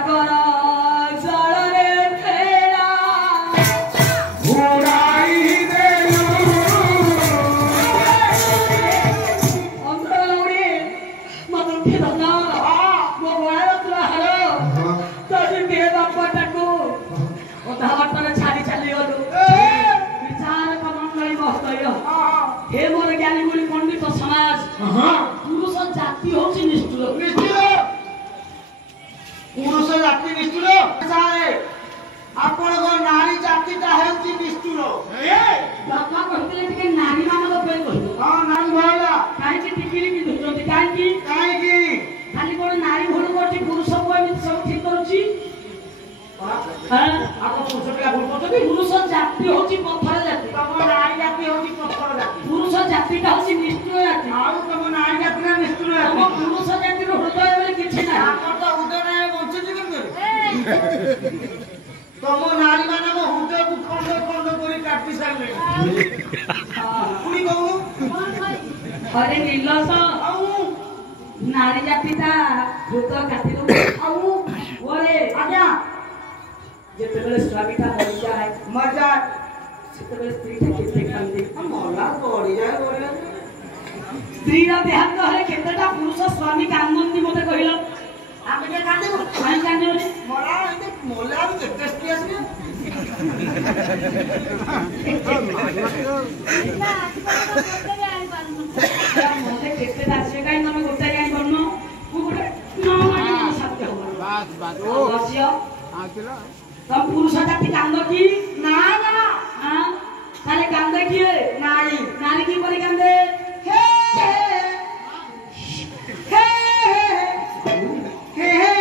सागर जलरे खेला घोड़ाई देलू अंतरौड़ी मत उठी धना मो गोळा तुला हलो तरी ते बापटाको ओधा वाटरे छाडी चाली गलो विचार कमंडली बहतय हे मोर ज्ञानी गुणी पंडित समाज पुरुष जाति होची निष्ठुर पुरुष जाति निष्ठुर सारे आपण नारी जातिटा हेउची निष्ठुर बापा कहते टिके नारी मानक पे कहि हां नारी भइला काहे कि टिकिली कि दुजति काहे कि खाली कोन नारी भूल करछि पुरुष को एमि सब ठीक करूछि हां आपण पुरुष पिला भूल करछथि पुरुष जाति होछि पत्थर जाति तम नारी जाति होची पत्थर जाति पुरुष जातिटा होछि निष्ठुर जाति आउ तम नारी जाति निष्ठुर तम जाति पुरुष जातिर हृदय बोले किछि ना आपण तो उदय नै बंचित केमते तम नारी माने मो हृदय को खंड खंड करी काटी सारले पुनी कहू अरे नीलस आउ नारी जातिटा हृदय काटी दो आउ ओरे आज्ञा जेतेबेले स्वामीटा मरि जाय मजा सेतेबेले स्त्रीटा केते कांदे मोला पड़ी जाए स्त्रीरा देहांत हले केतेटा पुरुष स्वामी कांदंती मते कहिलो आमे के कांदे काई कांदे मोला इते मोला भी टेस्टी आसी मते केतेटा से काई तमे गोटा जाई करनो मु गोटे न माने सत्य हो बात बात ओ अवश्य हां चलो तम पुरुष जाति कांद की ना ना हां खाली कांदे किए नारी नारी की परी कांदे हे हे हे हे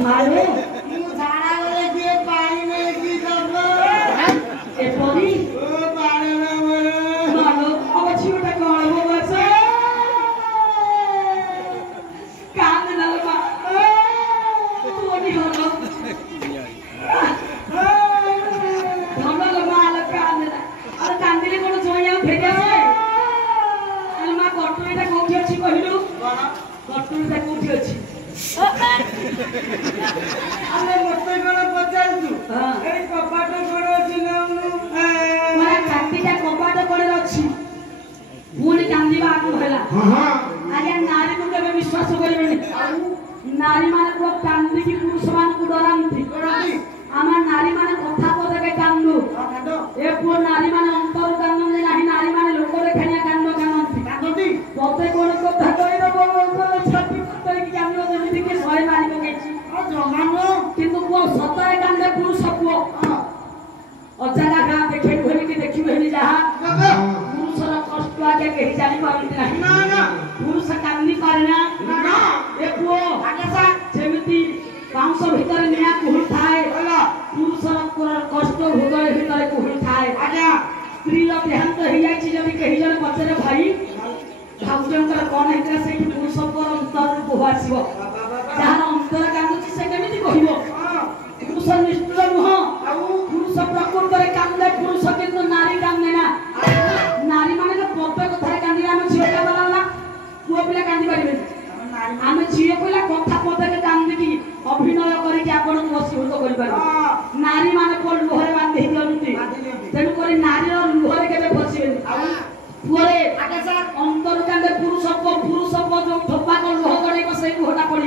मारो मु झाड़ा वाले के पानी में की करबो ए परी ओ पानी में मरो मारो अब छिउटा कहबो बस कांद न लगा तोनी होलो धनल माल कांद ना अरे कांदिले कोन जोया फेरि आसे अरे मा कटुरीटा कोठी अछि कहिलु कटुरीटा कोठी अछि ଆମେ ମତେ କଣ ପଚାରୁଛୁ हां ଏଇ କବାଟ କୋଡ ଅଛି ନା मोरा कांदिटा कबाट करे अछि पुनी कांदिबा आगु होला आगे नारी को केबे विश्वास करिबेनी नारी माने को कांदी की पुरुष मान को डरांती आमा नारी माने कथा को देके कांदू ए पो नारी माने अंतर कांदन जे नाही नारी माने लोक देखानिया कांदो कांदती तोते कोन कथा कहि दबो छाती पतई की कांदो जेमिति के सय मारी पकेछि किंतु को सताए कांदे पुरुष को अजाना गां देखे भली के देखि भली जहा पुरुषर कष्ट आगे केहि जानि पारंती नाही पुरुष कांदी पारेना ए पो जेमिति कांस भीतर निया कुहु थाए पुरुषर कष्ट हृदय भीतर कुहु थाए स्त्री लो देहांत हेइ जाछि जदि केहि जन पचरे भाई भाउजंकर कोन हेकरा से पुरुष पर अंतर को आसीबो जहार अंतर कांदुछि से केमिति कहिबो पुरुष निष्ठुर नुह पुरुष प्रकृत रे कांदे पुरुष किंतु नारी कांदे ना नारी माने तो पप्पे कथा कांदी हम झियोटा बलाला पुओ पिला कांदी परिबे हम झियो पिला कथा पते के कांदी की अभिनय करी कि आपण को वशीभूत करि पारे नारी माने कोन लोहरे बांधि दियंती तेनु करी नारी रो लोहरे केबे फसिबे पुओरे अंतर कांदे पुरुष को जो थप्पा को लोह गडे को सही होटा पड़ी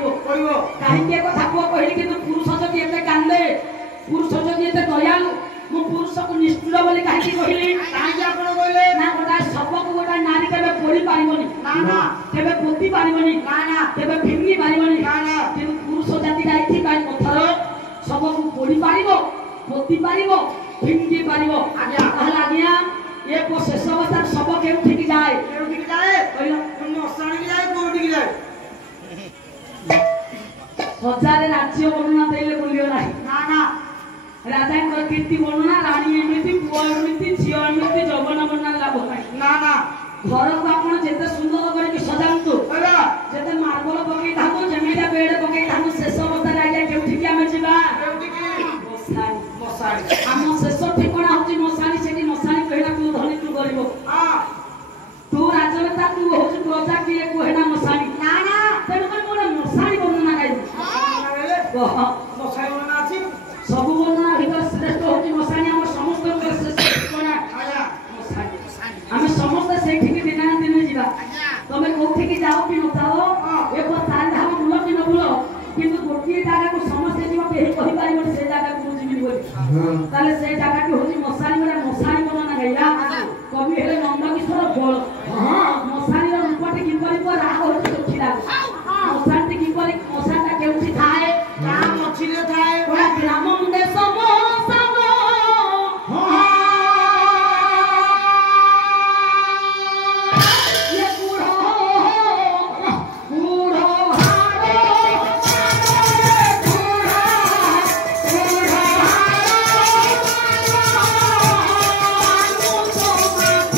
पारिबो पोती पारिबो फिंगी पारिबो आज्ञा ताहले आज्ञा ये शेष अवस्था सब केउठी की जाए कहलो मशाणी की जाए कोठी की जाए हजार राज्य वर्णना देले बोलियो नाही ना ना राजांकर कीर्ति वर्णना रानी एमिति पुआ एमिति झियो एमिति जौवन वर्णना लाभ नाही ना ना घर को आपण जेते सुंदर करके सजांतु जेते मार्बल पके धामो जमीरा बेड पके धामो शेष अवस्था आज्ञा केउठी की आमे जिबा कोठी की मशाणी मशाणी हम शेष ठिकाना होची मशाणी सेठी मशाणी कहना तू धनी तू गरीब हां तू राजनेता तू होची प्रजा की कहना मशाणी ना ना तेनु कर मोर मशाणी वर्णना गाई कह मशाणी वर्णना अछि सब वर्णना भीतर श्रेष्ठ होची मशाणी हम समस्त श्रेष्ठ ठिकाना आया मशाणी हम समस्त सेठी की दिना दिन जिबा तमे कोठी की जाओ कि न जाओ एक तार धाम बुलो कि न बुलो किंतु गोटी जागा को समस्त जीव केही कहि पारिबो से जागा को जिमिन बोली ताले से जागा की होची मशाणी मोरा मशाणी वर्णना गाइला कवि हेले नंद किशोर बळ हां मशाणी रो रूपटी कि करि को राग होची दुखी लाग मशाणी कि करि मशाणी केउठी थाए काम अछि रे थाए ओरा ग्राम मुंडे समो समो ये बूढ़ो बूढ़ो हारो बूढ़ो बूढ़ो हारो तो माथिया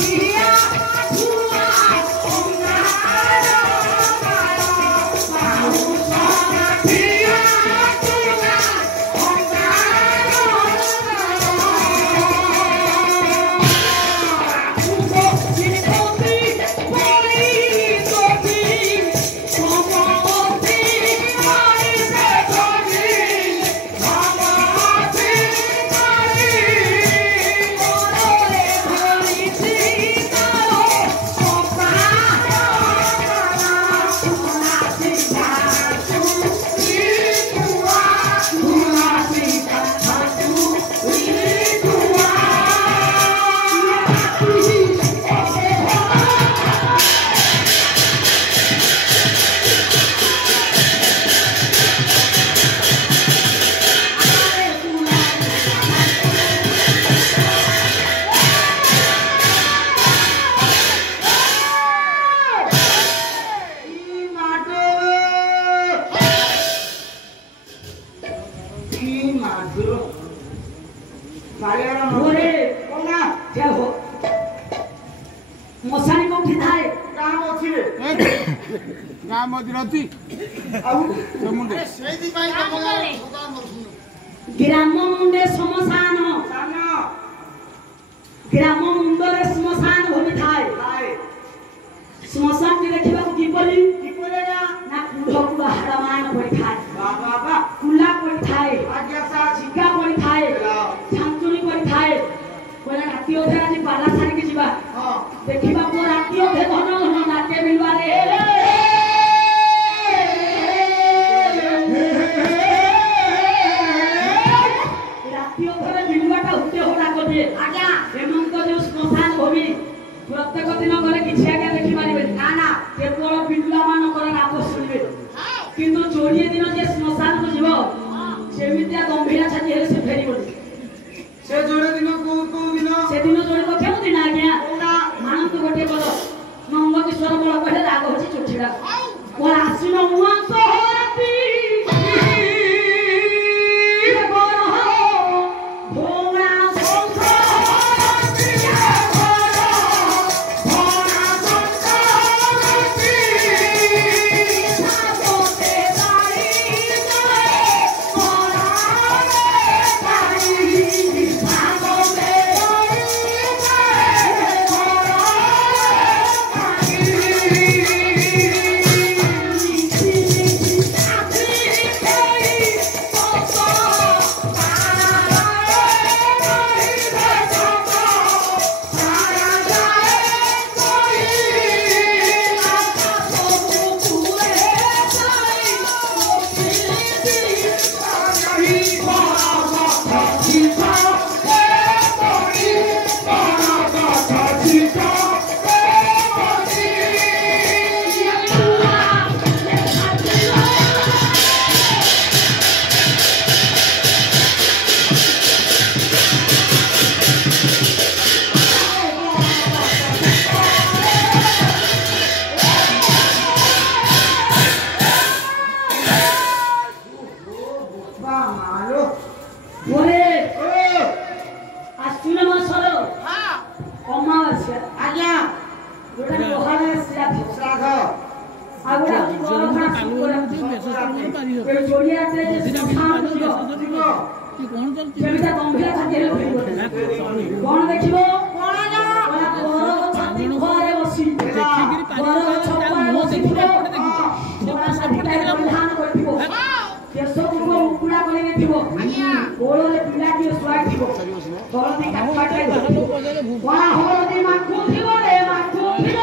हुआ ओंगारो मारो तो माथिया हुआ मशाणी कोठी थाए काम अछि रे गाँ मजरती आउ समुंडे सेदी पाई तमला ग्राम मुंडे श्मशान सानो ग्राम मुंडरे श्मशान भूमि थाए थाए श्मशान की देखिबा की परी की परेगा ना कुढ़ कुढ़ हाड़मान पड़ी थाए बाबा कुला पड़ी थाए आज्ञा सा झिका पड़ी थाए छांचुनी पड़ी थाए कोला राती ओधे आज बाला छाड़ी के जिबा हां देखिबा को राती ओधे घन घन नाचे मिलवा रे राती ओधे मिलवाटा हुते होडा को दे आज्ञा हेमंत जो श्मशान भूमि प्रत्येक दिन गले किछि आज्ञा देखि मारिबे ना ना केवल बिंदुला मान कर नाम सुनिबे किंतु जोड़िए दिन जे श्मशान को जीव सेमितिया गंभीरा छाती हेले से फेरिबो से जोड़े दिन को दिन से दिन जोड़े को केउ दिन आज्ञा कोना मानंत गोटे बोल नंद किशोर बळ कहले राग होची चोठीडा कोन आसिनो मुआ सोहरती ରାତିରେ ଯେ ସ୍ଥାନ ଯିବ ଯେମିତି ଗମ୍ଭୀର ଛାତିରେ କଣ ଦେଖିବ ଛାତି ଘରେ ବସି ବରଗଛ ଉପରେ ବସିଥିବ ଧାନ କରିଥିବ କେଶକୁ ମୁକୁଡ଼ା କରି ନେଇଥିବ କୋଳରେ ପିଲାଟିଏ ଶୁଆଇଥିବ ହଳଦୀ କାଠୁଆଟାଏ କଳା ହଳଦୀ ମାଖୁଥିବ ରେ ମାଖୁଥିବ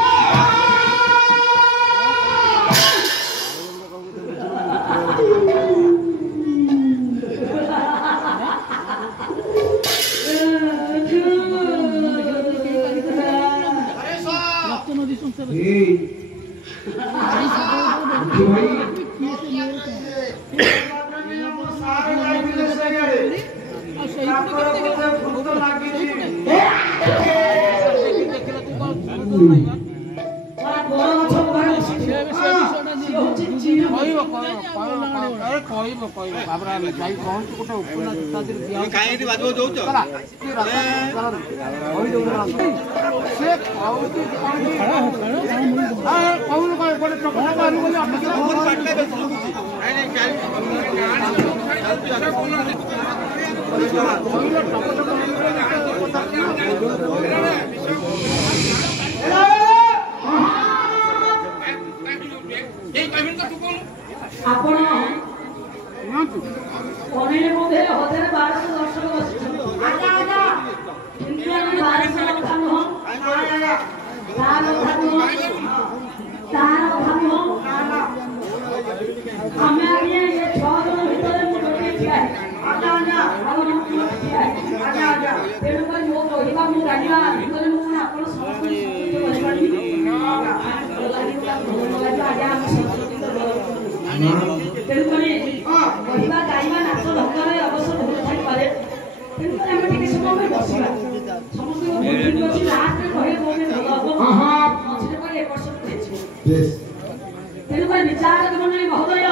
ଆପଣ ଅନେକ ମଧ୍ୟରେ 1200 ଦର୍ଶକ ବସିଛନ୍ତି କିନ୍ତୁ ଆମେ 1200 କଥା ନୁହଁ ତାର କଥା ନୁହଁ ଆମେ ଆଜ୍ଞା ଏ 6 ଜଣ ଭିତରେ ମୁଁ ଗୋଟିଏ ଠିଆ ତେଣୁକରି ମୋ କହିବା ମୁଁ ଜାଣିବା ଭିତରେ ମୁଁ ଆପଣ ସମସ୍ତଙ୍କୁ କହିପାରିବି ତେଣୁକରି କହିବା ଗାଇବା ନାଚ ଧକ୍କାରେ ଅବଶ୍ୟ ଭଲ ଥାଇପାରେ ତେଣୁକରି ଆମେ ଟିକେ ସମୟ ବସିବା ସମସ୍ତଙ୍କୁ ଅଛି ଲାଷ୍ଟରେ କହିଲେ ବହୁତ ଭଲ ହବ ମଝିରେ କହିଲେ ଏପଟ ହେଇଯିବ ତେଣୁକରି ବିଚାରକ ମଣ୍ଡଳୀ ମହୋଦୟ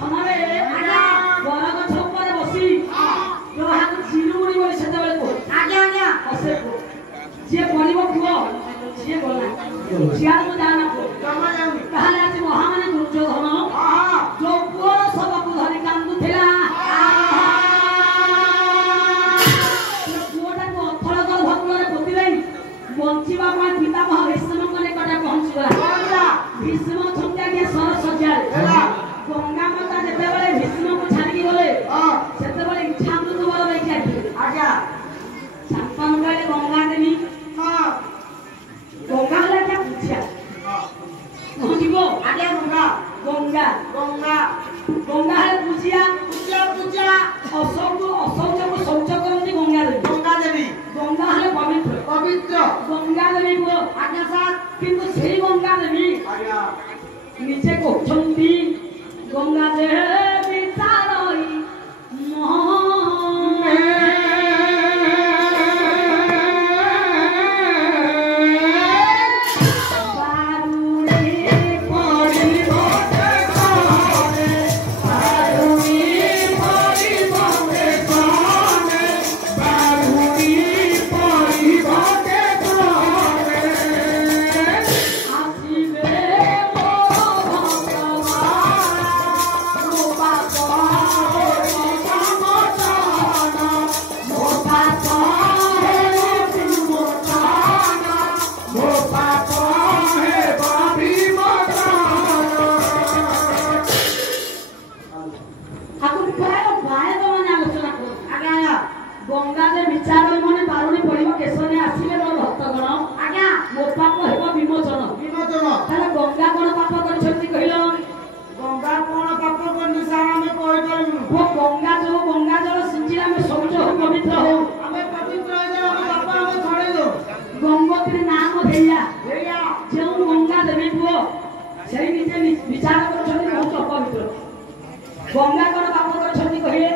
ଥନରେ ବରଗଛ ଉପରେ ବସି ଯାହାକୁ ଚିରୁଗୁଣି ବୋଲି ସେତେବେଳେ କୁହ ହସେ କୁହ ଯିଏ ପଡ଼ିବ କୁହ ସିଏ ଗଲା ସିଆଡ଼କୁ ଯାଆନା କୁହ ତାହେଲେ ଆଜି ମହାମାନେ ଦୁର୍ଯ୍ୟୋଧନ ଯୋଉ ପୁଅର ଶବକୁ ଧରି କାନ୍ଦୁଥିଲା ପୁଅଟାକୁ ଅଥଳ ଗର୍ଭକୂଳରେ ପୋତି ଦେଇ ବଞ୍ଚିବା ପାଇଁ ପିତାମହ ଭୀଷ୍ମଙ୍କ ନିକଟରେ ପହଞ୍ଚିଗଲା ଭୀଷ୍ମ ଛଙ୍କାଟିଏ ସରସଜ୍ଜାରେ ଗଙ୍ଗା ମାତା ଯେତେବେଳେ ଭୀଷ୍ମକୁ ଛାଡ଼ିକି ଗଲେ ସେତେବେଳେ ଇଚ୍ଛା ଅମୃତ ବଳ ଦେଇକି ଆସିଥିଲେ ଚାପନ କହିଲେ ଗଙ୍ଗା ଦେବୀ ଗଙ୍ଗା ହେଲା क्या पूछा କହିବ ଆଜ୍ଞା ଗଙ୍ଗା ହେଲେ ପୂଜିଆ ଅଶୌଚକୁ ଶୌଚ କରନ୍ତି ଗଙ୍ଗା ଦେବୀ ଗଙ୍ଗା ହେଲେ ପବିତ୍ର ଗଙ୍ଗା ଦେବୀ କୁହ ଆଜ୍ଞା ସାର୍ କିନ୍ତୁ ସେଇ ଗଙ୍ଗା ଦେବୀ ନିଜେ କହୁଛନ୍ତି ଗଙ୍ଗା ଦେବୀ ତାରଇ ଗଙ୍ଗାରେ ବିଚାର ମନେ ବାରୁଣୀ ପଡ଼ିବ କେଶରେ ଆସିଲେ ମୋ ଭକ୍ତଗଣ ଆଜ୍ଞା ମୋ ପାପ ହେବ ବିମୋଚନ ତାହେଲେ ଗଙ୍ଗା କଣ ପାପ କରିଛନ୍ତି କହିଲ ଗଙ୍ଗା କଣ ପାପ କରିନି ସାର୍ ଆମେ କହିପାରିବୁନି ଗଙ୍ଗା ଯୋଉ ଗଙ୍ଗା ଜଳ ସିଞ୍ଚିଲେ ଆମେ ଶୌଚ ହଉ ପବିତ୍ର ହଉ ଆମେ ପବିତ୍ର ହେଇଯାଉ ଆମ ପାପ ଆମେ ଛଡ଼େଇ ଦଉ ଗଙ୍ଗୋତ୍ରୀ ନାମ ଦେଇଆ ଯେଉଁ ଗଙ୍ଗା ଦେବୀ ପୁଅ ସେଇ ନିଜେ ବିଚାର କରୁଛନ୍ତି ବହୁତ ଅପବିତ୍ର ଗଙ୍ଗା କଣ ପାପ କରିଛନ୍ତି କହିଲେ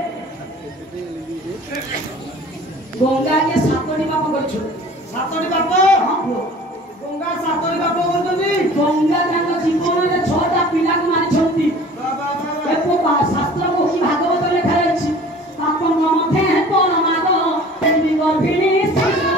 गंगा के सातोटी पाप करछुनी सातोटी पाप हां पुओ गंगा सातोटी पाप करछुनी गंगा तांग जीवन रे 6टा पिला को मारि छथि ए पो शास्त्र को की भागवत लेखा अछि पाप मथे कोन मागो देवी गर्भिणी सिंधु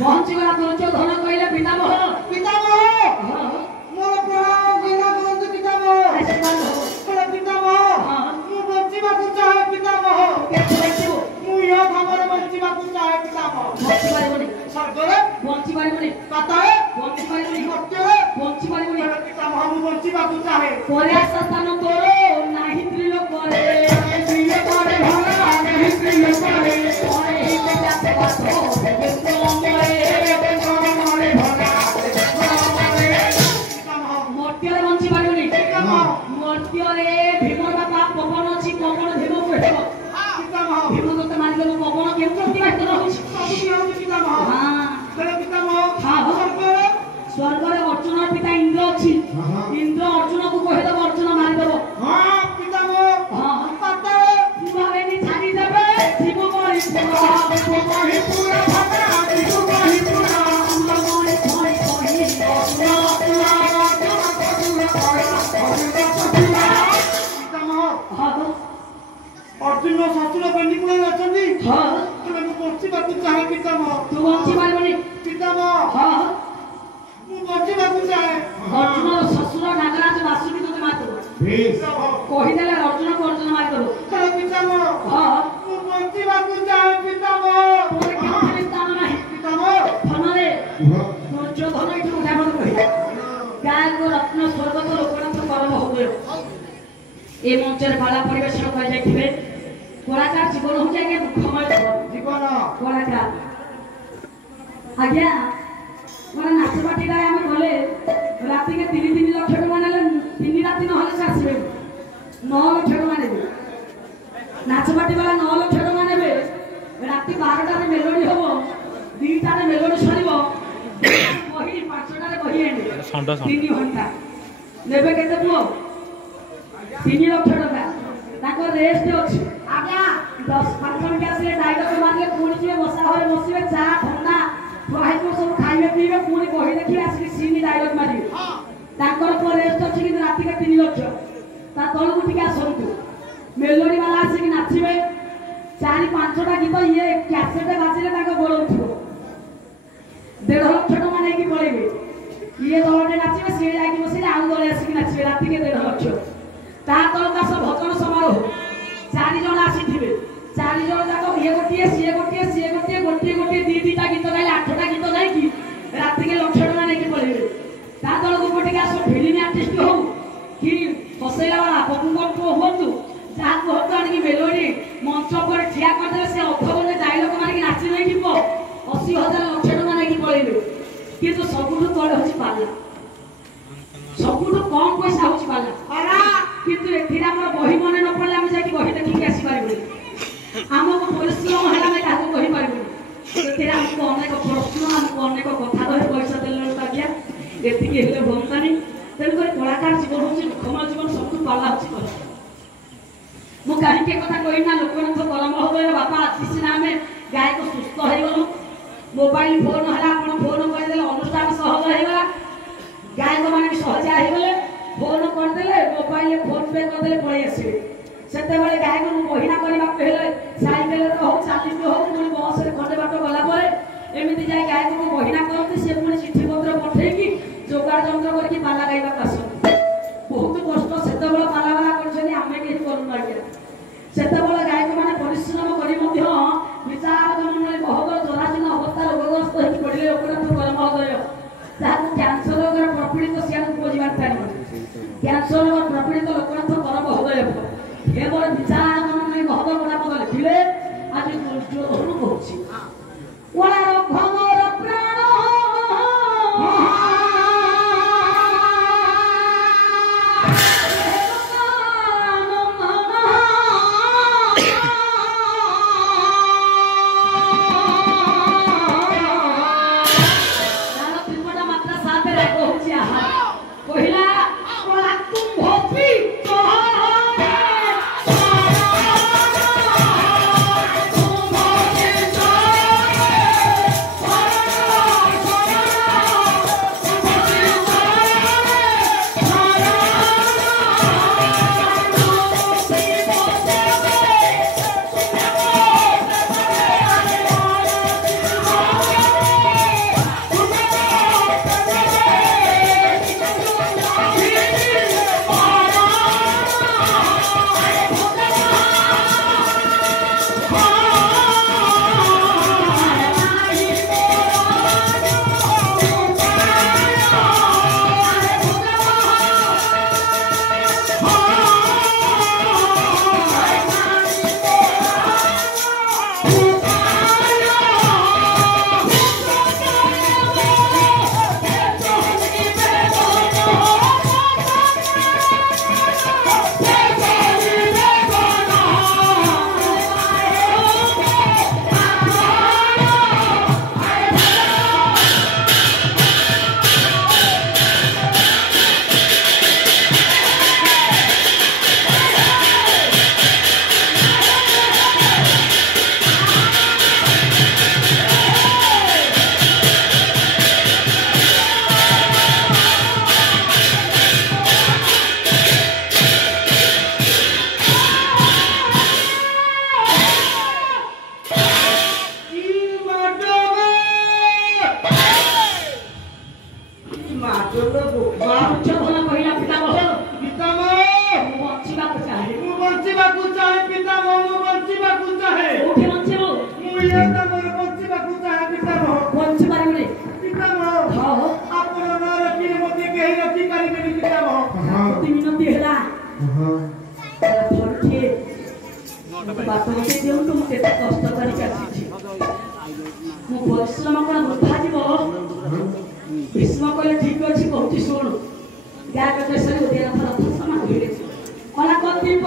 ପହଞ୍ଚି ଗଲା ଦୁର୍ଯ୍ୟୋଧନ କହିଲେ ପିତାମହ ମୋର ପ୍ରଣାମ ଗଲା ପିତାମହ ମୁଁ ବଞ୍ଚିବାକୁ ଚାହେଁ ପିତାମହ ମୁଁ ଏ ଭାବରେ ବଞ୍ଚିବାକୁ ଚାହେଁ ପିତାମହ ବଞ୍ଚି ପାରିବନି ସ୍ୱର୍ଗରେ ବଞ୍ଚି ପାରିବନି ପାତାଳେ ବଞ୍ଚି ପାରିବନି ମର୍ତ୍ତ୍ୟରେ ବଞ୍ଚି ପାରିବନି ପିତାମହ ମୁଁ ବଞ୍ଚିବାକୁ ଚାହେଁ ପ୍ରୟାସ ସ୍ଥାନ ତୋର ନାହିଁ ତ୍ରିଲୋକରେ ସ୍ତ୍ରୀଲୋକରେ ଭଲ ନାହିଁ ସ୍ତ୍ରୀଲୋକରେ ପରେ ହେଇତେ ଯାତେ ବାଟ ମର୍ତ୍ତ୍ୟରେ ବଞ୍ଚି ପାରିବନି ମର୍ତ୍ତ୍ୟରେ ଭୀମର ବାପା ପବନ ଅଛି ପବନ ଭୀମକୁ ହେବ ଭୀମ ତତେ ମାରିଦେବ ପବନ କେମିତି ଅତିବାହିତ ରହୁଛି ସ୍ୱର୍ଗରେ ଅର୍ଜୁନର ପିତା ଇନ୍ଦ୍ର ଅଛି ଇନ୍ଦ୍ର ଅର୍ଜୁନକୁ କହିଦେବ ଅର୍ଜୁନ ମାରିଦେବ ଭାବେନି ଛାଡ଼ିଦେବେ ଶିବ ଅର୍ଜୁନ ଶ୍ୱଶୁର ବେଣ୍ଡିକୁଳରେ ଅଛନ୍ତି ମୁଁ ବଞ୍ଚିବାକୁ ଚାହେଁ ପିତାମହ ତୁ ବଞ୍ଚି ପାରିବନି ପିତାମହ ମୁଁ ବଞ୍ଚିବାକୁ ଚାହେଁ ଅର୍ଜୁନର ଶ୍ୱଶୁର ନାଗରାଜ ବାସୁକି ତତେ ମାରିଦେବ କହିଦେଲେ ଅର୍ଜୁନକୁ ଅର୍ଜୁନ ମାରିଦେବ ପିତାମହ ମୁଁ ବଞ୍ଚିବାକୁ ଚାହେଁ ପିତାମହ ସ୍ଥାନ ନାହିଁ ପିତାମହ ଫନରେ ଦୁର୍ଯ୍ୟୋଧନ ଏଠି ଉଦାହରଣ କହିଲେ ଗାୟକ ରତ୍ନ ସ୍ୱର୍ଗତ ଲୋକନାଥ ପରମ ହୃଦୟ ଏ ମଞ୍ଚରେ ପାଲା ପରିବେଷଣ କରାଯାଇଥିବେ କଳାକାର ଜୀବନ ହଉଛି ଆଜ୍ଞା ଦୁଃଖମୟ ଜୀବନ କଳାକାର ଆଜ୍ଞା ମାନେ ନାଚ ପାର୍ଟିଟା ଆମେ ଗଲେ ରାତିକେ 3 ଲକ୍ଷ ଟଙ୍କା ନେଲେ 3 ରାତି ନହେଲେ ସେ ଆସିବେ 9 ଲକ୍ଷ ଟଙ୍କା ନେବେ ନାଚ ପାର୍ଟି ବାଲା 9 ଲକ୍ଷ ଟଙ୍କା ନେବେ ରାତି 12ଟାରେ ମେଲୋଡି ହବ 2ଟାରେ ମେଲୋଡି ସରିବ ବହି 5ଟାରେ ବହି ଆଣିବେ 3 ଘଣ୍ଟା ନେବେ କେତେ ପୁଅ 3 ଲକ୍ଷ ଟଙ୍କା ତାଙ୍କ ରେଷ୍ଟ ଅଛି ଆଜ୍ଞା 10-5 ମିନିଟ୍ ଆସିଲେ ଡାଇଲଗ ମାରିଲେ ପୁଣି ଯିବେ ବସା ଘରେ ବସିବେ ଚା ଥଣ୍ଡା ଖାଇବେ ସବୁ ଖାଇବେ ପିଇବେ ପୁଣି ବହି ଦେଖିବେ ଆସିକି ସିନି ଡାଇଲଗ ମାରିବେ ତାଙ୍କର ପୁଅ ରେଷ୍ଟ ଅଛି କିନ୍ତୁ ରାତିରେ 3 ଲକ୍ଷ ତା ତଳକୁ ଟିକେ ଆସନ୍ତୁ ମେଲୋଡି ବାଲା ଆସିକି ନାଚିବେ 4-5ଟା ଗୀତ ଇଏ କ୍ୟାସେଟ୍ ବାଜିଲେ ତାଙ୍କ ଗୋଳ ଉଠିବ 1.5 ଲକ୍ଷ ଟଙ୍କା ନେଇକି ପଳେଇବେ ଇଏ ଦଳଟେ ନାଚିବେ ସିଏ ଯାଇକି ବସିଲେ ଆଉ ଦଳେ ଆସିକି ନାଚିବେ ରାତିକେ 1.5 ଲକ୍ଷ ତା ତଳକୁ ଆସ ଭଜନ ସମାରୋହ 4 ଜଣ ଆସିଥିବେ 4 ଜଣ ଯାକ ଇଏ ଗୋଟିଏ ସିଏ ଗୋଟିଏ ସିଏ ଗୋଟିଏ 2-2ଟା ଗୀତ ଗାଇଲେ 8ଟା ଗୀତ ଗାଇକି ରାତିକେ 1 ଲକ୍ଷ ଟଙ୍କା ନେଇକି ପଳେଇବେ ତା ତଳକୁ ଗୋଟିକେ ଆସ ଫିଲ୍ମ ଆର୍ଟିଷ୍ଟ ହଉ କି ହସେଇଲା ବାଲା ପପୁଙ୍କର ପୁଅ ହୁଅନ୍ତୁ ଯାହାକୁ ହୁଅନ୍ତୁ ଆଣିକି ମେଲୋଡି ମଞ୍ଚ ଉପରେ ଠିଆ କରିଦେଲେ ସେ ଅଥବରେ ଡାଇଲଗ ମାରିକି ନାଚି ନେଇକି 80,000 ଲକ୍ଷ ଟଙ୍କା ନେଇକି ପଳେଇବେ କିନ୍ତୁ ସବୁଠୁ ତଳେ ହଉଛି ପାଲା ସବୁଠୁ କମ୍ ପଇସା ହଉଛି ପାଲା କିନ୍ତୁ ଏଥିରେ ଆମର ବହି ମନେ ନ ପଡ଼ିଲେ ଆମେ ଯାଇକି ବହି ଦେଖିକି ଆସିପାରିବୁନି ଆମକୁ ପରିଶ୍ରମ ହେଲେ ଆମେ କାହାକୁ କହିପାରିବୁନି ସେଥିରେ ଆମକୁ ଅନେକ ପ୍ରଶ୍ନ ଆମକୁ ଅନେକ କଥା କହି ପଇସା ଦେଲେ ଆଜ୍ଞା ଏତିକି ହେଲେ ହୁଅନ୍ତାନି ତେଣୁକରି କଳାକାର ଜୀବନ ହଉଛି ଦୁଃଖମୟ ଜୀବନ ସବୁଠୁ ପାଲା ହଉଛି କଳା ମୁଁ କାହିଁକି କଥା କହିବି ନା ଲୋକନାଥ ପରମ ହୃଦୟ ବାପା ଆଜି ସିନା ଆମେ ଗାୟକ ସୁସ୍ଥ ହେଇଗଲୁ ମୋବାଇଲ ଫୋନ ହେଲା ଆପଣ ଫୋନ କରିଦେଲେ ଅନୁଷ୍ଠାନ ସହଜ ହେଇଗଲା ଗାୟକ ମାନେ ବି ସହଜିଆ ହେଇଗଲେ ଫୋନ କରିଦେଲେ ମୋବାଇଲରେ ଫୋନ ପେ କରିଦେଲେ ପଳେଇ ଆସିବେ ସେତେବେଳେ ଗାୟକକୁ ବହିନା କରିବାକୁ ହେଲେ ସାଇକେଲରେ ହଉ ଚାଲିକି ହଉ ପୁଣି ବସରେ ଖଣ୍ଡେ ବାଟ ଗଲା ପରେ ଏମିତି ଯାଇ ଗାୟକକୁ ବହିନା କରନ୍ତି ସେ ପୁଣି ଚିଠି ପତ୍ର ପଠେଇକି ଯୋଗାଡ଼ ଯନ୍ତ୍ର କରିକି ପାଲା ଗାଇବାକୁ ଆସନ୍ତି ବହୁତ କଷ୍ଟ ସେତେବେଳେ ପାଲା ବାଲା କରିଛନ୍ତି ଆମେ କେହି କରୁନୁ ଆଜ୍ଞା ସେତେବେଳେ ଗାୟକମାନେ ପରିଶ୍ରମ କରି ମଧ୍ୟ ବିଚାର ମଣ୍ଡଳୀ ମହୋଦୟ ଜରାଜୀର୍ଣ୍ଣ ଅବସ୍ଥା ରୋଗଗ୍ରସ୍ତ ହେଇକି ପଡ଼ିଲେ ଲୋକନାଥ ପରମ ହୃଦୟ ଯାହାକୁ କ୍ୟାନ୍ସର ରୋଗର ପ୍ରପୀଡ଼ିତ ସିଆଡ଼କୁ ବୁଝିବାର ପାରିବନି କ୍ୟାନ୍ସର ରୋଗ ପ୍ରପୀଡ଼ିତ ଲୋକନାଥ ପରମ ହୃଦୟ ଏଭଳି ବିଚାର ମଣ୍ଡଳୀ ମହୋଦୟ ଗୁଡ଼ାକ ଲେଖିଲେ ଆଜି ଦୁର୍ଯ୍ୟୋଧନ କହୁଛି ଓଳାର ଭମର ପ୍ରାଣ ସିଏ ତମର ବଞ୍ଚିବାକୁ ଚାହେଁ ପିତାମହ। ବଞ୍ଚି ପାରିବୁନି ପିତାମହ ହଁ ଆପଣ ନ ରଖିଲେ ମୋତେ କେହି ରଖିପାରିବେନି ପିତାମହ। ଅତି ମିନତି ହେଲା ଥରୁଟିଏ ବାଟ ଗୋଟେ ଦିଅନ୍ତୁ ମୁଁ କେତେ କଷ୍ଟ କରିକି ଆସିଛି ମୁଁ ପରିଶ୍ରମ କଣ ବୃଥା ଯିବ ଭୀଷ୍ମ କହିଲେ ଠିକ ଅଛି କହୁଛି ଶୁଣୁ ଗାଁ ଦେଶରେ ଓଡିଆ ରଥ ରଥ ସମାନ ଭିଡ଼େ କଲା କତିବ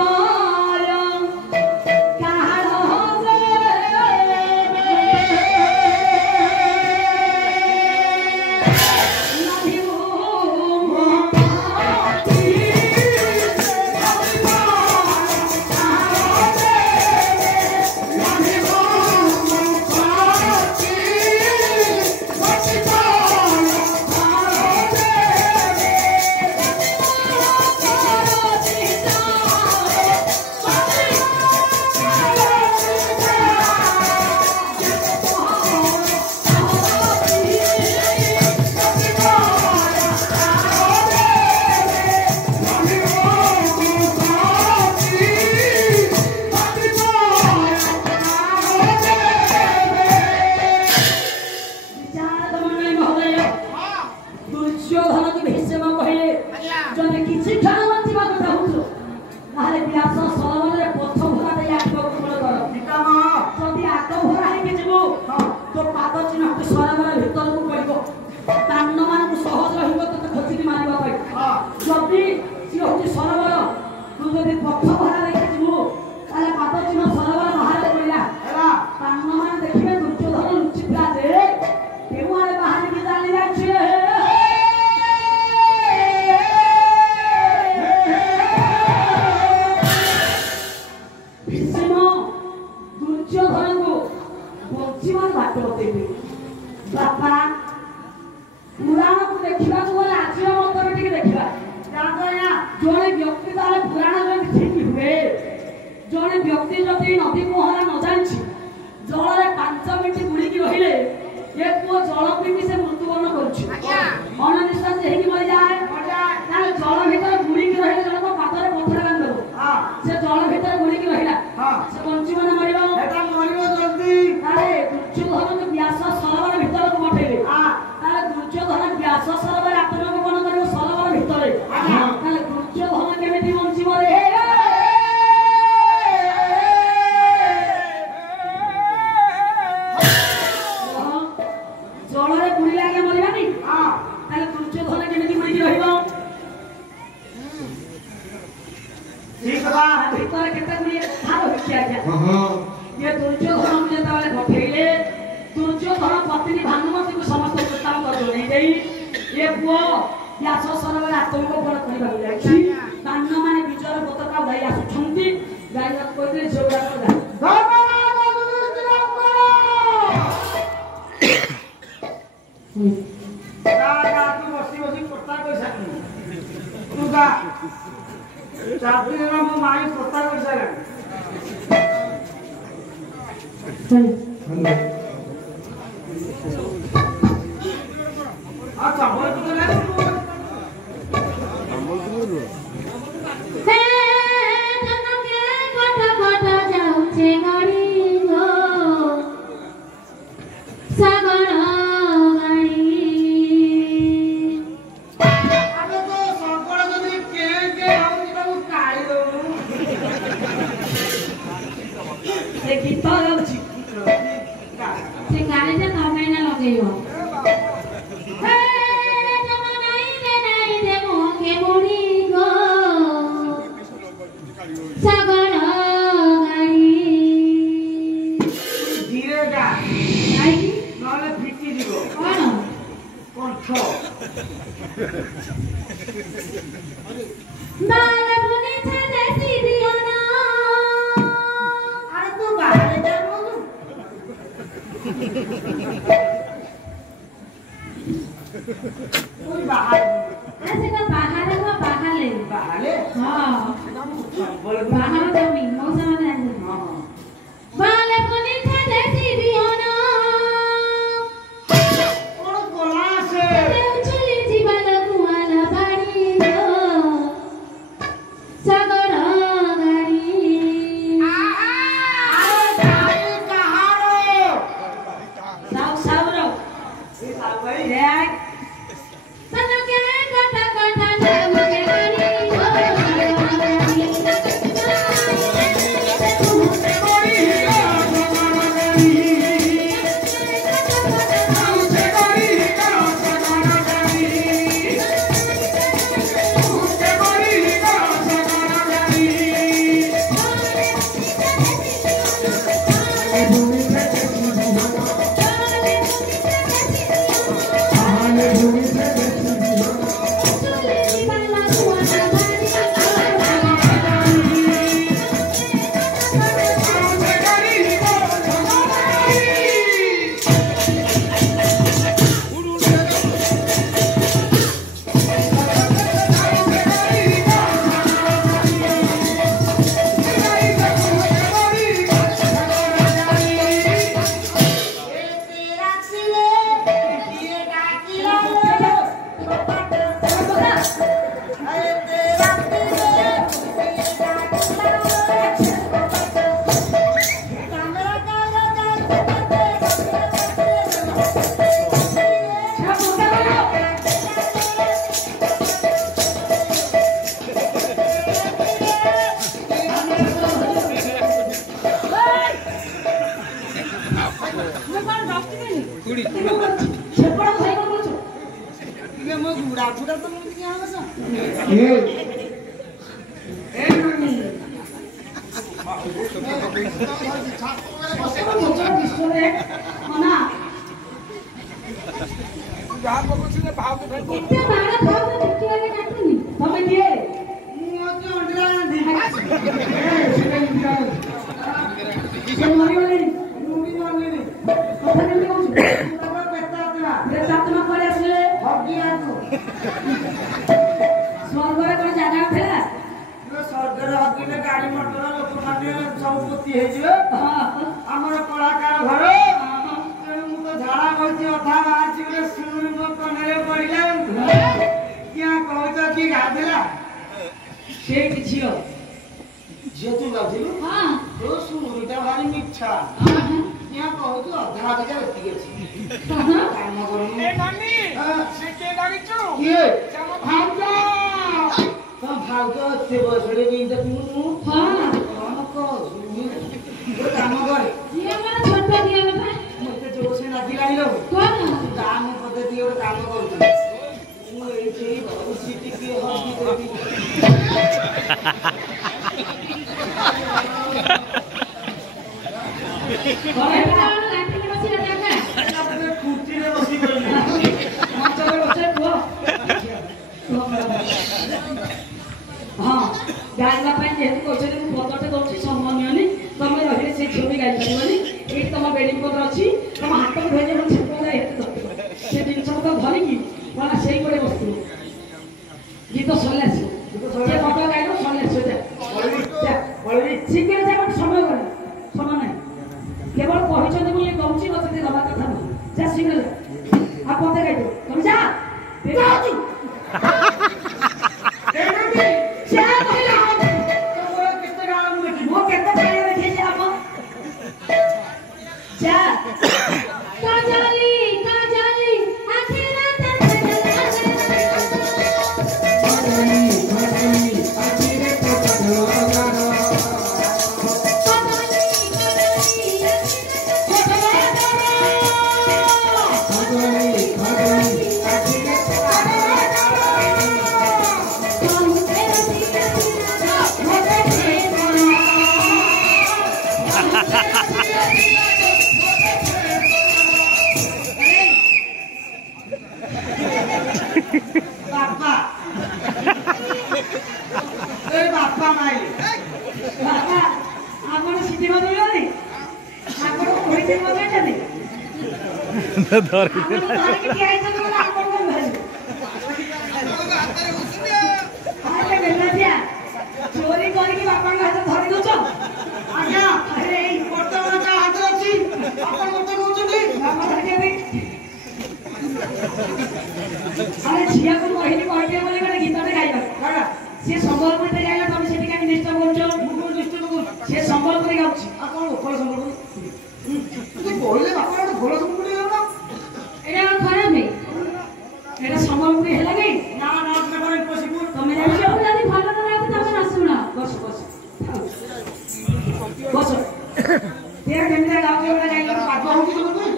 ते केंद्र गाव एवढा जाईल बाबा होती तो बोल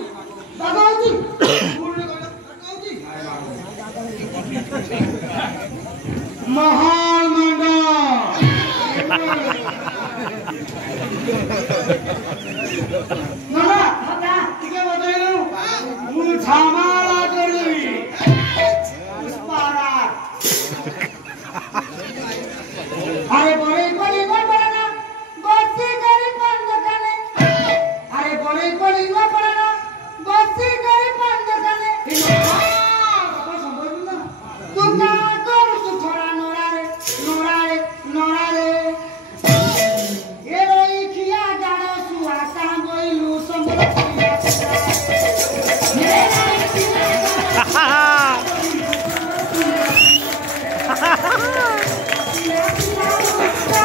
बाबा होती बोलले बाबा होती महान मंडळ मला होता ठीक आहे बतायलो मु छामाला करली पारा अरे बरे कोणी पडना बसी गरी बंद करे अरे बरे कोणी पडना बसी गरी बंद करे बाबा समजलं ना तू का करू तू थोडा नोरा रे ए रोई खिया गाडो सुआता बोइलू समोर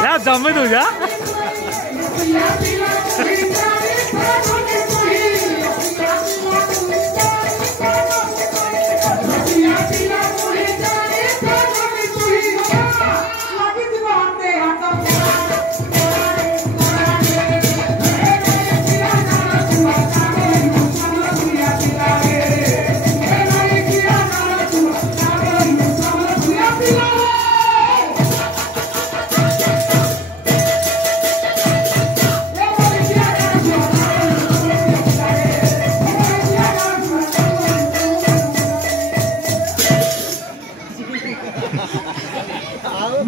या जमे तुझ्या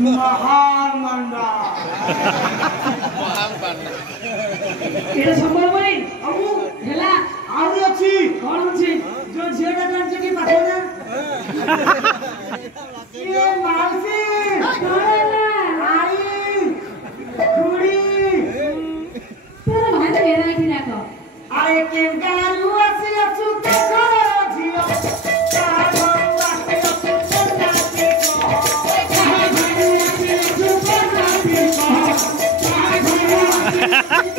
महान मंडळ ଏଟା ସମ୍ଭବ ନାହିଁ ଆଉ ହେଲା ଆହୁରି ଅଛି କଣ ଅଛି ଯୋଉ ଝିଅଟା ଜାଣିଛ କି ପାଠ ନା ଏ ମାଉସୀ କଣ ହେଲା ଆଇ ଖୁଡି ତୋର ଭାଇ ଏରା କି ନାକ ଆରେ କେଙ୍ଗାରୁ ଆସି ଅଛୁ ତ ଘର ଝିଅ କାହା ଘରୁ ଆସି ଅଛୁ ତ ନାଚେ କାହା ଘରୁ ଆସି ଅଛୁ ତ ନାଚେ କାହା ଘରୁ ଆସି ଅଛୁ ତ ନାଚେ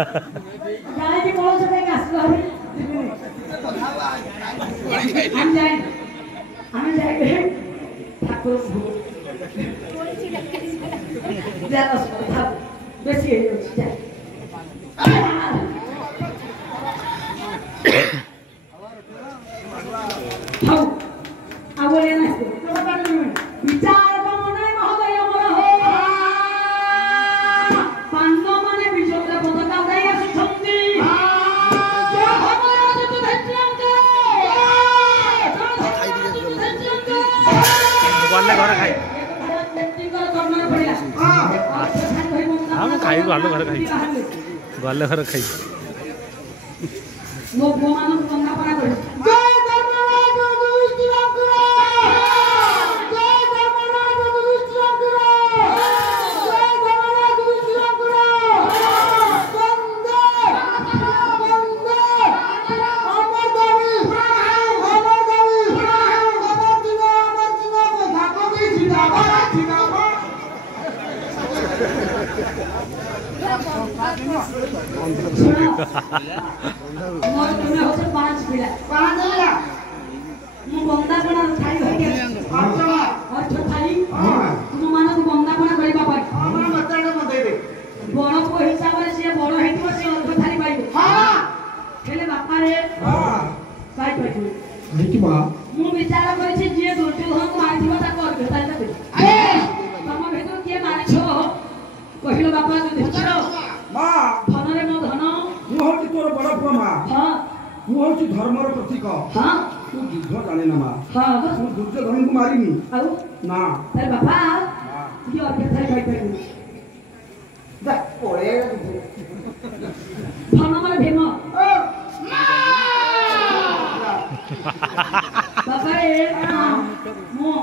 जायची कोण सगळे कासला हवी आम्ही जाय ठाकूर बेसी आवडले नसते विचार गले घर खाई खाई गल घर खाई गले घर खाई ମୋ ପୁଅ ମାନଙ୍କୁ ବନ୍ଦାପନା କରି ଜୟ ଧର୍ମରାଜ ଯୁଧିଷ୍ଠିରଙ୍କର ଜୟ ଧର୍ମରାଜ ଯୁଧିଷ୍ଠିରଙ୍କର ଜୟ ଧର୍ମରାଜ ଯୁଧିଷ୍ଠିରଙ୍କର ବନ୍ଦେ ବନ୍ଦେ ଅମର ଦେବୀ ଅମର ଦିନ ଧାକ ଦେଇ ଜିନ୍ଦାବାଦ ମୋର ତୁମେ ହଉଛ 5 ପିଲା ମୁଁ ବନ୍ଦାପନା ଥାଇ ଧରିକି ଅର୍ଥ ଥାଇ ତୁମମାନଙ୍କୁ ବନ୍ଦାପନା କରିବା ପାଇଁ ବଡ଼ ପୁଅ ହିସାବରେ ସିଏ ବଡ଼ ହେଇଥିବ ସେ ଅର୍ଥ ଥାଇ ପାଇବ ହେଲେ ବାପାରେ କହିପାରିବି କାହିଁକି ମା ମୁଁ ବିଚାର କରିଛି ଯିଏ ଦୁର୍ଯ୍ୟୋଧନକୁ ମାରିଥିବ ତାକୁ ଅର୍ଘ୍ୟତା ଦେବି ତମ ଭିତରୁ କିଏ ମାରିଛ କହିଲ ବାପା ଯୁଧିଷ୍ଠିର ମା ଧନରେ ମୋ ଧନ ମୁଁ ହଉଛି ତୋର ବଡ ପୁଅ ମା ହଁ ମୁଁ ହଉଛି ଧର୍ମର ପ୍ରତୀକ ହଁ ତୁ ଯୁଦ୍ଧ ଜାଣେ ନା ମା ହଁ ମୁଁ ଦୁର୍ଯ୍ୟୋଧନକୁ ମାରିନି ଆଉ ନା ତାହେଲେ ବାପା ଟିକେ ଅର୍ଘ୍ୟତା କହିପାରିବି ଯା ପଳେଇ ଧନ ମାନେ ଭୀମ ବାପା ମୁଁ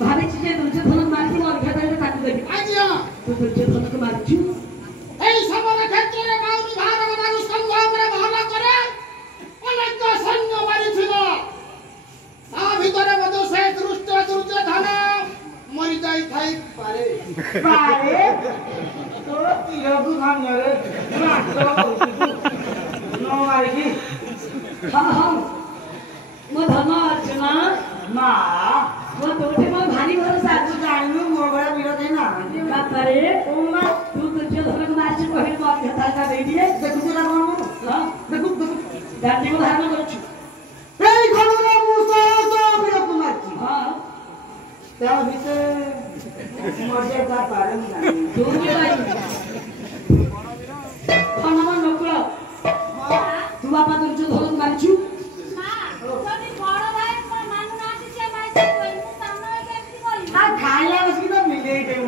ଭାବିଛି ଯେ ଦୁର୍ଯ୍ୟୋଧନକୁ ମାରିଥିବ ଅର୍ଘ୍ୟତା ତାକୁ ଦେବି ଆଜ୍ଞା ତୁ ଦୁର୍ଯ୍ୟୋଧନକୁ ମାରିଛୁ এই সমর ক্ষেত্রে বাউনি ভারত মানুষ সংগ্রামে ভালো করে অনেক সৈন্য মারিছিল তা ভিতরে মধ্যে সে দৃষ্ট দুর্যোধন মরি যাই থাই পারে পারে তো তিরকু ভাঙরে নাটক করছিস নো মারিকি ହଁ ହଁ ମୋ ଧନ ଅର୍ଜୁନ মা ମୋ ତୋଠି ମୋ ଭାରି ଭରସା তু জানিনু মোর বড় বিরোধী না ବାପାରେ ତୁ ଦୁର୍ଯ୍ୟୋଧନକୁ ମାରିଛୁ କହିଲେ ମୋ ଅର୍ଘ୍ୟତା ଦେଇଦିଏ দেখুছ না কোন ହଁ দেখু দেখু ଗାନ୍ଧୀକୁ ଧାରଣ କରୁଛୁ এই ঘটনা মুসা তো বিরোধ মারছি ହଁ তা ভিতরে মজা তা পারে না ତୁ ବି କହିବୁ ଧନମ ନକୁଳ ତୁ ବାପା ଦୁର୍ଯ୍ୟୋଧନକୁ ମାରିଛୁ আর খাইলা বসি তো মিলেই দেউ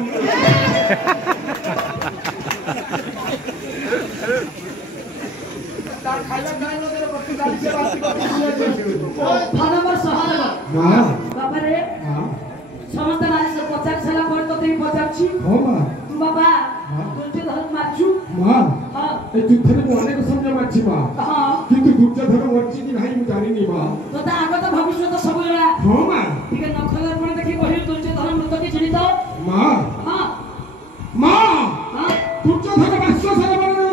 তার খাইলা খাইলা করে বসি গালিছে বাসি ଧନମ ସହଦେବ ମା ବାପାରେ ମା ସମସ୍ତେ ପଚାରି ସାରିଲା ପରେ ତୋତେ ବି ପଚାରୁଛି ହଁ ମା ତୁ ବାପା ଦୁର୍ଯ୍ୟୋଧନକୁ ମାରିଛୁ ମା ହଁ ଏ ଯୁଦ୍ଧରେ ମୁଁ ଅନେକ ସୈନ୍ୟ ମାରିଛି ମା ହଁ କିନ୍ତୁ ଦୁର୍ଯ୍ୟୋଧନ ମରିଛି କି ନାହିଁ ମୁଁ ଜାଣିନି ମା ତୋତେ ଆଗତ ଭବିଷ୍ୟତ ସବୁ ଜଣା ହଁ ମା ଟିକେ ନଖର ପୁଣି ଦେଖି କହିଲୁ ଦୁର୍ଯ୍ୟୋଧନ ମୃତ କି ଚିହ୍ନିତ ମା ହଁ ମା ହଁ ଦୁର୍ଯ୍ୟୋଧନ ବାସ୍ୟ ସରବରରେ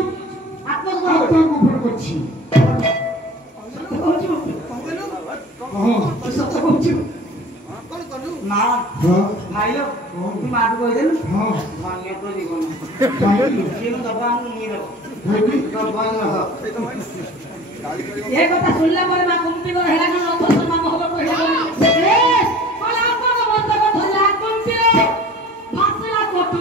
ଆତ୍ମଗୋପନ କରିଛି ସତ କହୁଛୁ ହଁ ସତ କହୁଛୁ মা ହଁ ভাইলো তুমি মাটু কইদেন ହଁ ভাঙে তো জীবন କାହିଁକି কিনো দবান নিরো କାହିଁକି দবান রহ ଏ କଥା ଶୁଣିଲା ପରେ ମା କୁନ୍ତୀଙ୍କର ହେଲା କଣ ରଥ ସମ୍ମାନ ହବ କହିଲା କଣ ଆପଣ ମନ୍ତକ ଧରିଲା କୁନ୍ତୀର ଭାସିଲା କଟୁ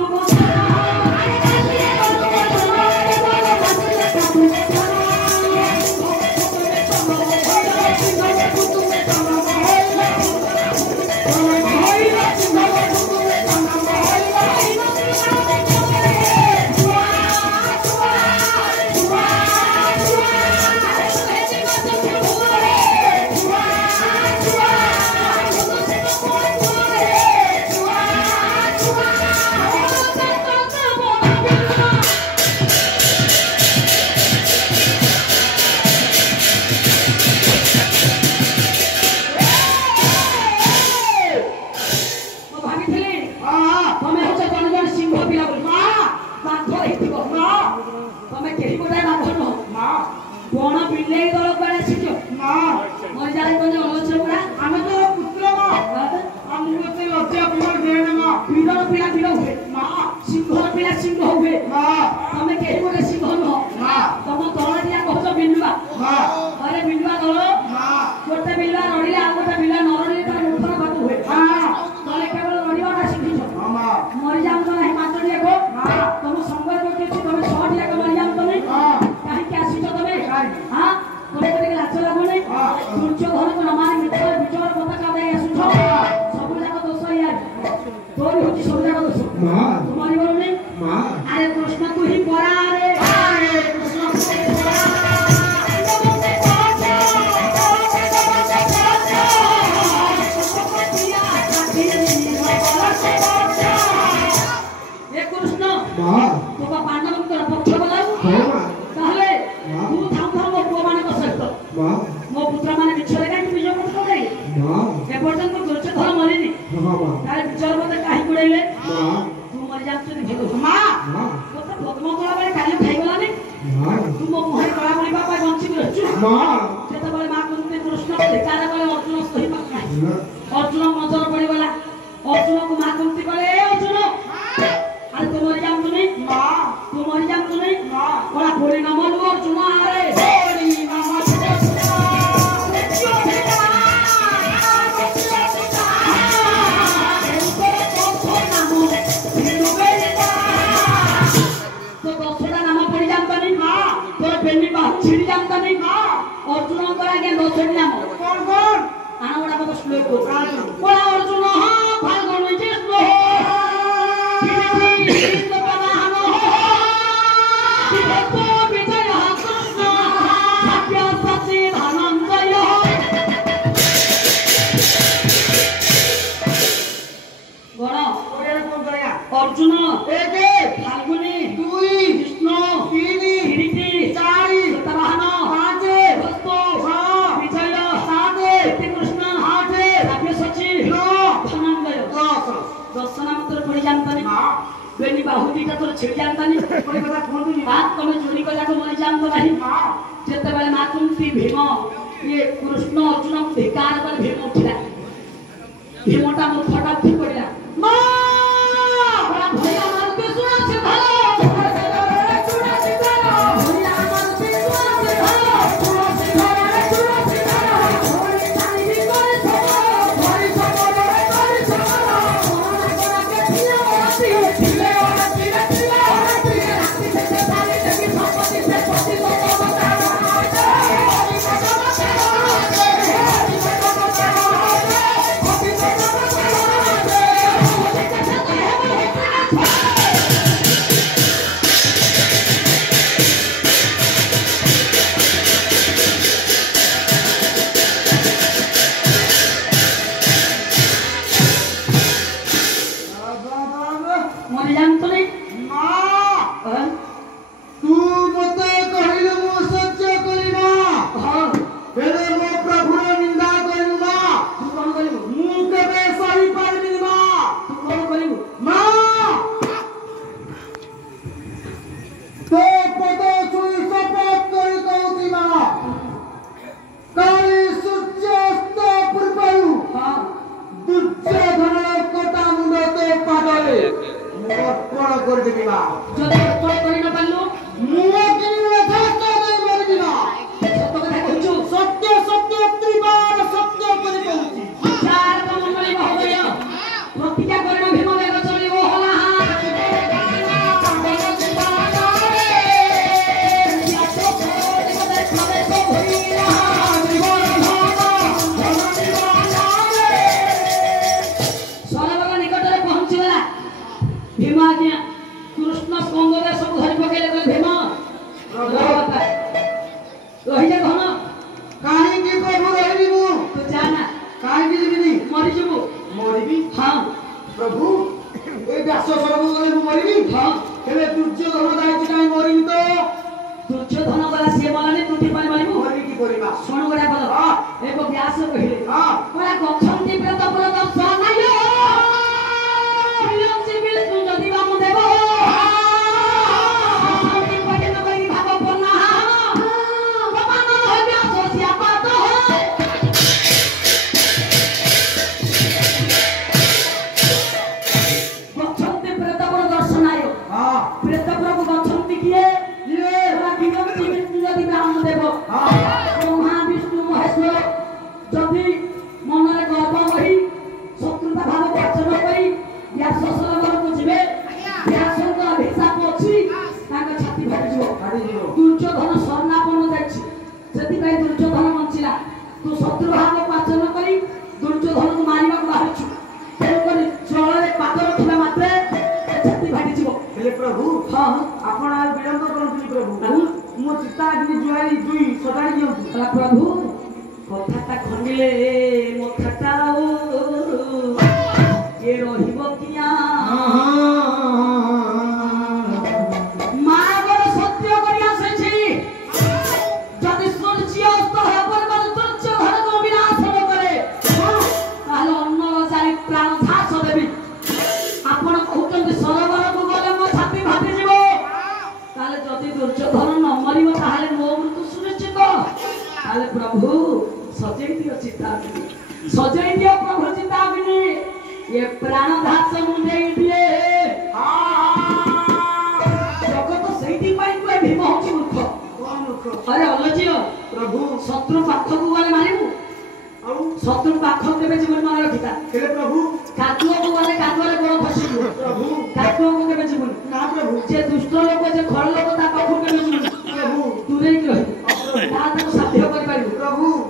Hola, por el amor, no, ଆଜ୍ଞା ଦୋଷଟି ନାମ କଣ କଣ ଆଣ ଗୁଡ଼ା କଥା ଶ୍ଲୋକ କୋଳା ଅର୍ଜୁନ ଫାଲ୍ଗୁନି ଜିଷ୍ଣୁ ବିଜୟ କୃଷ୍ଣ ସତ୍ୟ ସଚି ଧନଞ୍ଜୟ ଗଣ ଅର୍ଜୁନ ଫାଲ୍ଗୁନି କୃଷ୍ଣ ବାହନ ବିଜୟ କୃଷ୍ଣ ସଚି ଧନଞ୍ଜୟ ଦଶ ନାମ ତୋର ପଢି ଜାଣତାନି ବେନି ବାହୁ ଦିଟା ତୋର ଛିଡ଼ି ଜାଣତାନି ତମେ ଚୋରି କଲାକୁ ମରି ଜାଣତ ନାହିଁ ଯେତେବେଳେ ମାତୁନ୍ତି ଭୀମ ଇଏ କୃଷ୍ଣ ଅର୍ଜୁନ ଧିକାର କଲେ ଭୀମ ଉଠିଲା ଭୀମଟା ମୋର ଫଟାଫ ପଡ଼ିଲା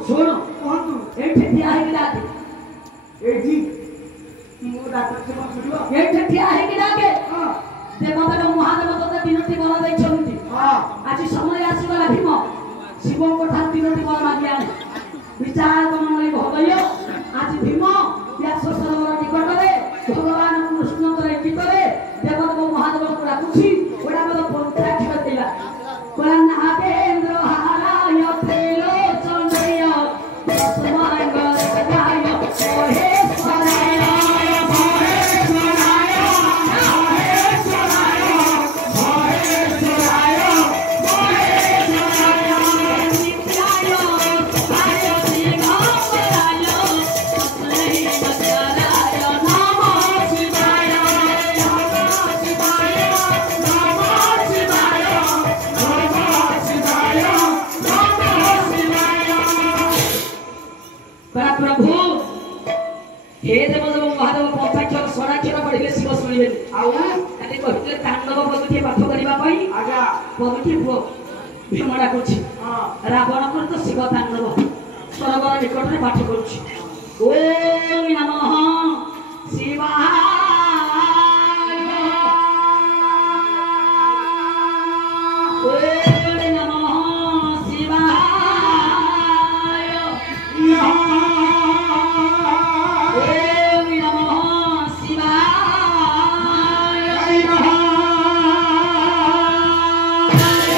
ଶୁଣ କୁହନ୍ତୁ ଏଇଠି ଠିଆ ହେଇକି ଡାକେ ଏଇଠି ମୋ ଡାକ୍ତର ସେ କଣ ଶୁଣିବ? ଏଇଠି ଠିଆ ହେଇକି ଡାକେ ହଁ ଦେବତାର ମହାଦେବ ତତେ ତିନୋଟି ବର ଦେଇଛନ୍ତି ହଁ ଆଜି ସମୟ ଆସିଗଲା ଭୀମ ଶିବଙ୍କ ଠାରୁ ତିନୋଟି ବର ମାଗି ଆଣେ ବିଚାର ମଣ୍ଡଳୀ ଭଗୟ ଆଜି ଭୀମ ବ୍ୟାସ ସରୋବର ନିକଟରେ ଭଗବାନ କୃଷ୍ଣଙ୍କର ଗୀତରେ ଦେବଦେବ ମହାଦେବଙ୍କୁ ଡାକୁଛି ଗୋଟା ମୋର ପନ୍ଥା କ୍ଷୀର ଦେବା ନାଗେନ୍ଦ୍ର ହାରାୟ ତ୍ରିଲୋଚନୟ ଦଶମଙ୍ଗଳାୟ ମହେଶ୍ୱରାୟ हे देवदेव महादेव पंचाक्षर षडाक्षर पढ़िले शिव शुणिबे ଆଉ खाली कहते तांडव पदुठी पाठ करबा पई ଆଜ୍ଞା पदुठी पुओ भीम डाकुछि ହଁ रावण को तो शिव तांडव सरोवर निकट में पाठ करुछि ओम नमः शिवाय ओम नमः शिवाय ओम नमः शिवाय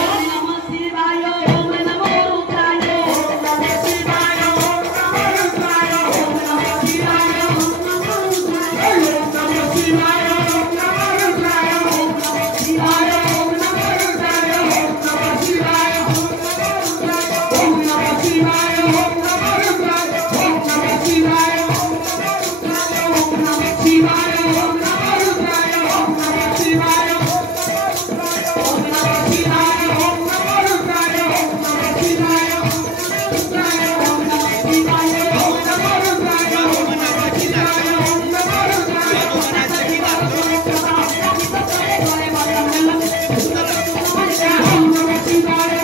ओम नमः शिवाय ओम नमो रुद्राय ओम नमः शिवाय ओम नमो रुद्राय ओम नमः शिवाय ओम नमो रुद्राय ओम नमः शिवाय ओम नमो रुद्राय ओम नमः शिवाय ओम नमो रुद्राय ओम नमः शिवाय ओम नमो रुद्राय ओम नमः शिवाय ओम नमो रुद्राय ओम नमः शिवाय ओम नमो रुद्राय ओम नमः शिवाय ओम नमो रुद्राय ओम नमः शिवाय ओम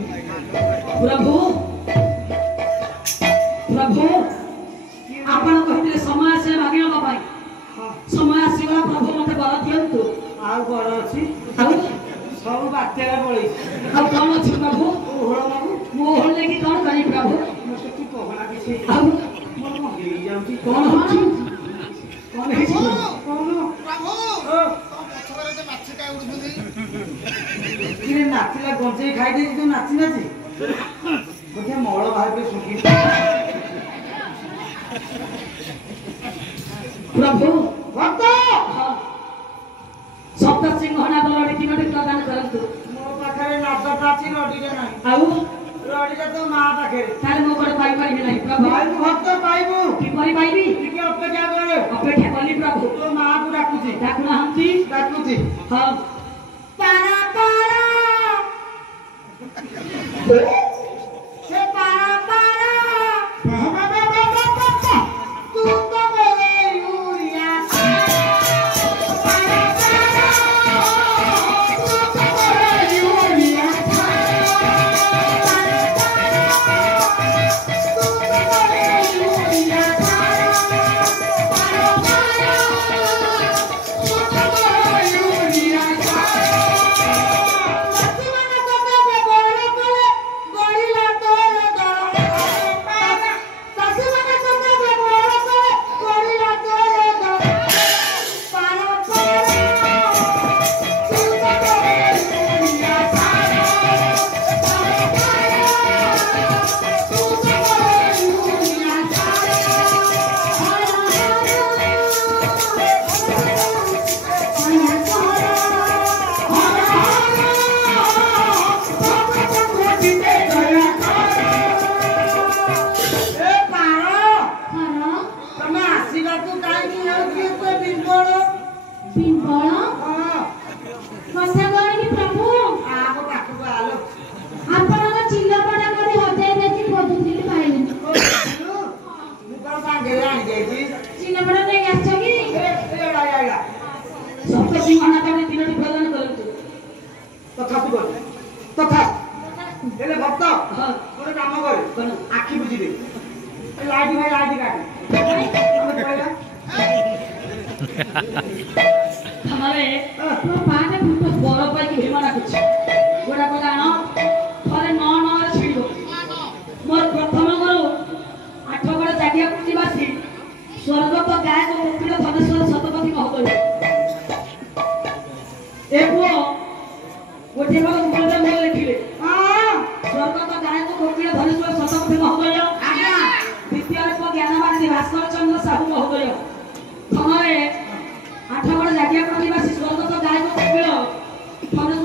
प्रभु प्रभु आपण कहते समय से मागे बाबा समय आसीगला प्रभु मते बर दियंतु ଆଉ ବଡ ଅଛି ଆଉ ସବୁ ବାତ୍ୟାରେ ପଳେଇଛି ଆଉ कौन अछि प्रभु ଓହଳ ମାଗୁ मो होले की कौन करी प्रभु ମତେ ତୁ କହନା କିଛି ଆଉ ମୋର କଣ ହେଇଯାଉଛି कौन होछि କଣ ହେଇଛି କହୁନ କିରେ ନାଚିଲା ଗଞ୍ଜେଇ ଖାଇ ଦେଇଛି ତୁ ନାଚି ନାଚି ବୋଧେ ମଳ ବାହାରେ ଶୁଖି प्रभु ଭକ୍ତ सप्त सिंहना बलड़ी तीनोटी प्रदान करंतु ମୋ ପାଖରେ ନାଦଟା ଅଛି ରଡ଼ିରେ ନାହିଁ ଆଉ ରଡ଼ିଟା ତ ମା ପାଖରେ तार मो कोड पाई पाई नहीं प्रभु ପାଇବୁ ଭକ୍ତ ପାଇବୁ की परी पाइबी ଟିକେ ଅପେକ୍ଷା କରେ अपेक्षा कली प्रभु ତୋ ମାକୁ ଡାକୁଛି डाकुना हंती ଡାକୁଛି हां पारा पारा हे पारा पारा तू तो मेरे यूरिया पारा पारा ମୋ ପାଟେ ଭୂତ ବର ପାଇକି ହିମା ଡାକୁଛି ଗୋଟା କହିଲା ଆଣ ଥରେ 9 ଛିଡ଼ିବ ମୋର ପ୍ରଥମ ଘରୁ 8 ଗଡ଼ ଜାଗିଆ ପ୍ରତିବାସୀ ସ୍ୱର୍ଗତ ଗାୟକ କପିଳ ଧନେଶ୍ୱର ଶତପଥୀ ମହୋଦୟ ଏ ପୁଅ ଗୋଟିଏ ଭାଗ ମୁଣ୍ଡରେ ମୋର ଲେଖିଲେ ସ୍ୱର୍ଗତ ଗାୟକ କପିଳ ଧନେଶ୍ୱର ଶତପଥୀ ମହୋଦୟ ଦ୍ୱିତୀୟରେ ପୁଅ ଜ୍ଞାନବାଦୀ ଭାସ୍କର ଚନ୍ଦ୍ର ସାହୁ ମହୋଦୟ ଥନରେ 8 ଗଡ଼ ଜାଗିଆ ପ୍ରତିବାସୀ ସ୍ୱର୍ଗତ ଗାୟକ କପିଳ ଧନେଶ୍ୱର